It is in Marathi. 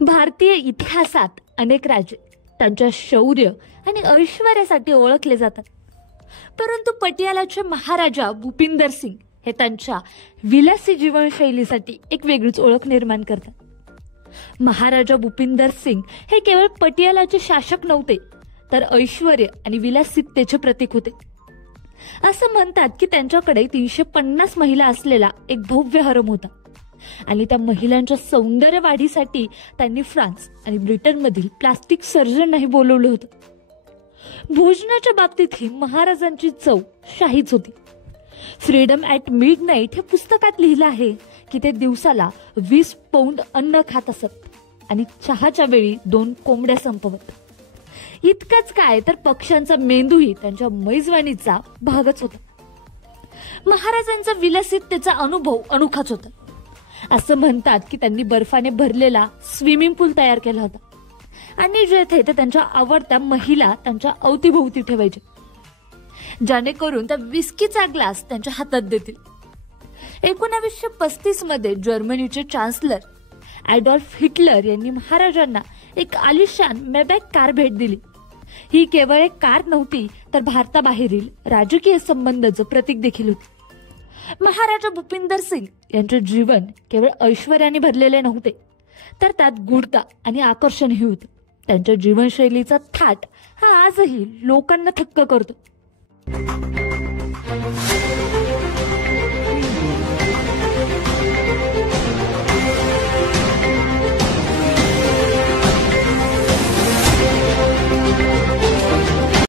भारतीय इतिहासात अनेक राजे त्यांच्या शौर्य आणि ऐश्वर्यासाठी ओळखले जातात, परंतु पटियालाचे महाराजा भूपिंदर सिंग हे त्यांच्या विलासी जीवनशैलीसाठी एक वेगळीच ओळख निर्माण करतात. महाराजा भूपिंदर सिंग हे केवळ पटियालाचे शासक नव्हते, तर ऐश्वर्य आणि विलासिततेचे प्रतीक होते. असं म्हणतात की त्यांच्याकडे 350 महिला असलेला एक भव्य हरम होता आणि त्या महिलांच्या सौंदर्य वाढीसाठी त्यांनी फ्रान्स आणि ब्रिटनमधील प्लास्टिक सर्जनही बोलवलं होतं. भोजनाच्या बाबतीतही महाराजांची चव शाहीच होती. फ्रीडम ॲट मिडनाईट हे पुस्तकात लिहिलं आहे की ते दिवसाला 20 पौंड अन्न खात असत आणि चहाच्या वेळी 2 कोंबड्या संपवत. इतकंच काय तर पक्ष्यांचा मेंदूही त्यांच्या मेजवानीचा भागच होता. महाराजांचा विलासिततेचा अनुभव अनोखाच होता. असं म्हणतात की त्यांनी बर्फाने भरलेला स्विमिंग पूल तयार केला होता आणि जेथे ते त्यांच्या आवडत्या महिला त्यांच्या अवतीभोवती ठेवायचे, जेणेकरून त्या विस्कीचा ग्लास त्यांच्या हातात देतील. 1935 मध्ये जर्मनीचे चान्सलर ॲडॉल्फ हिटलर यांनी महाराजांना एक आलिशान मेबॅक कार भेट दिली. ही केवळ एक कार नव्हती, तर भारताबाहेरील राजकीय संबंधाचं प्रतीक देखील होती. महाराजा भूपिंदर सिंग यांचे जीवन केवळ ऐश्वर्याने भरलेले नव्हते, तर त्यात गूढता आणि आकर्षणही होते. त्यांच्या जीवनशैलीचा थाट हा आजही लोकांना थक्क करतो.